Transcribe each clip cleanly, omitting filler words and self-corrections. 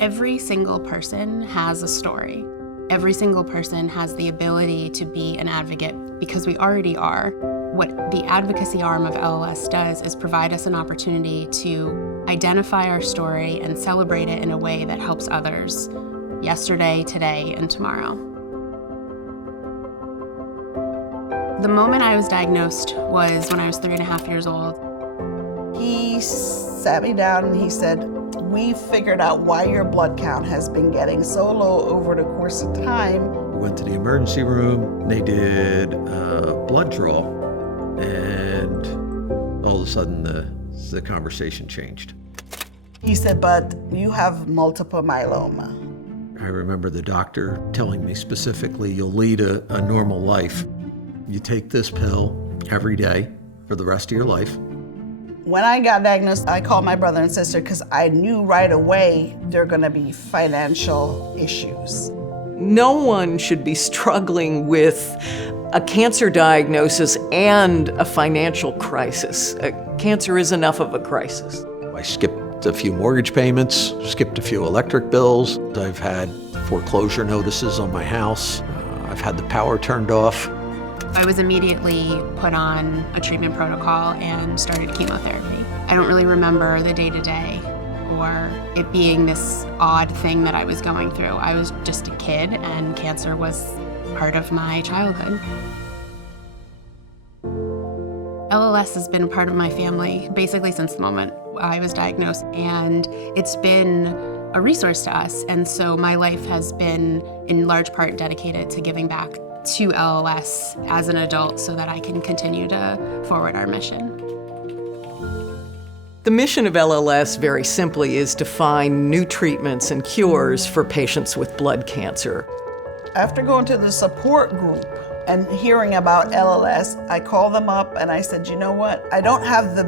Every single person has a story. Every single person has the ability to be an advocate because we already are. What the advocacy arm of LLS does is provide us an opportunity to identify our story and celebrate it in a way that helps others yesterday, today, and tomorrow. The moment I was diagnosed was when I was 3.5 years old. He sat me down and he said, "We figured out why your blood count has been getting so low over the course of time." We went to the emergency room, they did a blood draw, and all of a sudden the conversation changed. He said, "But you have multiple myeloma." I remember the doctor telling me specifically, "You'll lead a normal life. You take this pill every day for the rest of your life." When I got diagnosed, I called my brother and sister because I knew right away there are going to be financial issues. No one should be struggling with a cancer diagnosis and a financial crisis. Cancer is enough of a crisis. I skipped a few mortgage payments, skipped a few electric bills. I've had foreclosure notices on my house. I've had the power turned off. I was immediately put on a treatment protocol and started chemotherapy. I don't really remember the day-to-day or it being this odd thing that I was going through. I was just a kid and cancer was part of my childhood. LLS has been part of my family basically since the moment I was diagnosed, and it's been a resource to us. And so my life has been in large part dedicated to giving back to LLS as an adult so that I can continue to forward our mission. The mission of LLS, very simply, is to find new treatments and cures for patients with blood cancer. After going to the support group and hearing about LLS, I called them up and I said, "You know what? I don't have the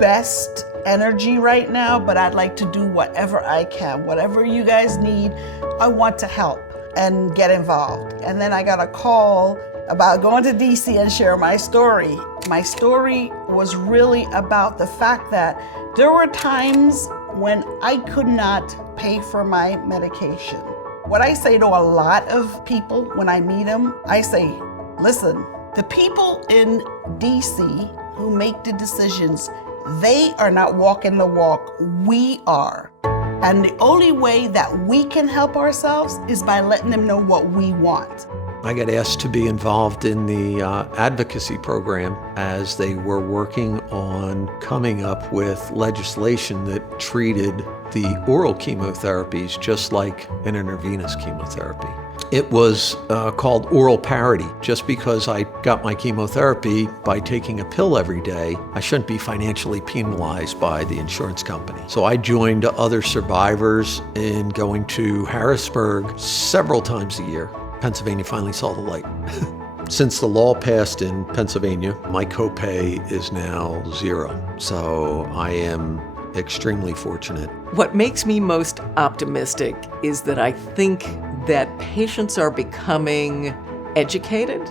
best energy right now, but I'd like to do whatever I can. Whatever you guys need, I want to help and get involved." And then I got a call about going to DC and share my story. My story was really about the fact that there were times when I could not pay for my medication. What I say to a lot of people when I meet them, I say, listen, the people in DC who make the decisions, they are not walking the walk, we are. And the only way that we can help ourselves is by letting them know what we want. I got asked to be involved in the advocacy program as they were working on coming up with legislation that treated the oral chemotherapies just like an intravenous chemotherapy. It was called oral parity. Just because I got my chemotherapy by taking a pill every day, I shouldn't be financially penalized by the insurance company. So I joined other survivors in going to Harrisburg several times a year. Pennsylvania finally saw the light. Since the law passed in Pennsylvania, my copay is now $0. So I am extremely fortunate. What makes me most optimistic is that I think that patients are becoming educated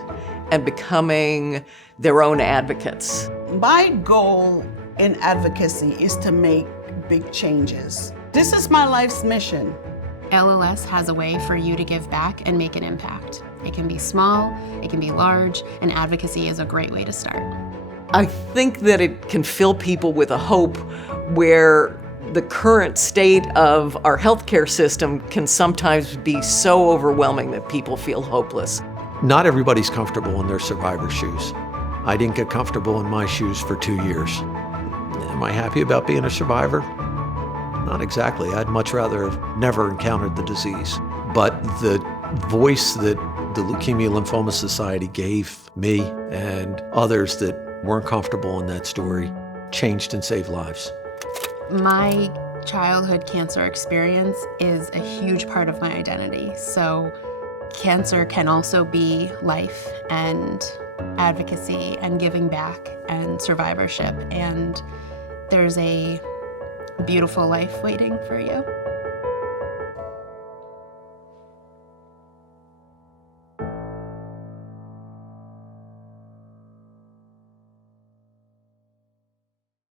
and becoming their own advocates. My goal in advocacy is to make big changes. This is my life's mission. LLS has a way for you to give back and make an impact. It can be small, it can be large, and advocacy is a great way to start. I think that it can fill people with a hope where the current state of our healthcare system can sometimes be so overwhelming that people feel hopeless. Not everybody's comfortable in their survivor shoes. I didn't get comfortable in my shoes for 2 years. Am I happy about being a survivor? Not exactly. I'd much rather have never encountered the disease. But the voice that the Leukemia Lymphoma Society gave me and others that weren't comfortable in that story changed and saved lives. My childhood cancer experience is a huge part of my identity. So cancer can also be life and advocacy and giving back and survivorship. And there's a beautiful life waiting for you.